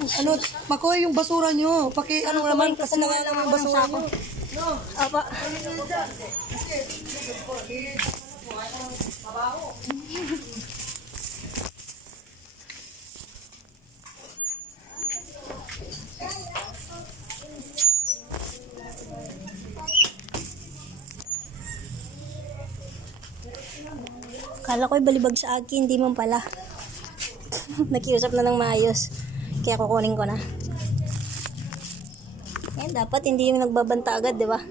Ano, makuha yung basura nyo. Ano naman, kasi lang yung basura nyo. Apa. Kala ko'y balibag sa akin, hindi man pala. Nakiusap na ng maayos. Kaya kukunin ko na. Eh, dapat hindi yung nagbabanta agad, di ba?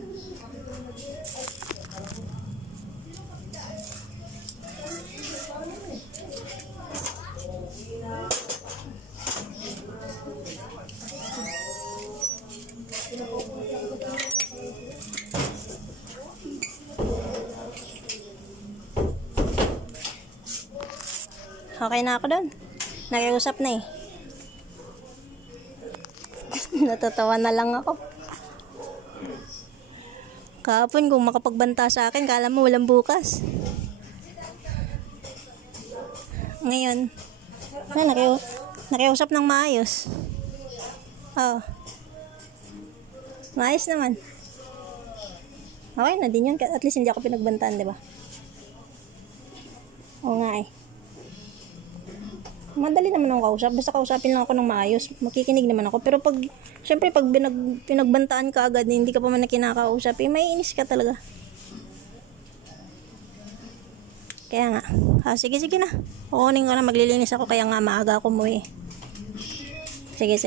Okay na ako doon. Nakiusap na eh. Natatawa na lang ako. Kahapon kung makapagbanta sa akin, kala mo walang bukas. Ngayon, nakiusap ng maayos. Oh. Maayos naman. Okay na din yun. At least hindi ako pinagbantaan, di ba? Oo nga eh. Madali naman ako kausap. Basta kausapin lang ako ng maayos. Makikinig naman ako. Pero syempre pag pinagbantaan ka agad, hindi ka pa man na kinakausap, eh, maiinis ka talaga. Kaya nga. Sige na. Kukunin ko na. Maglilinis ako. Kaya nga maaga ako umuwi. Sige.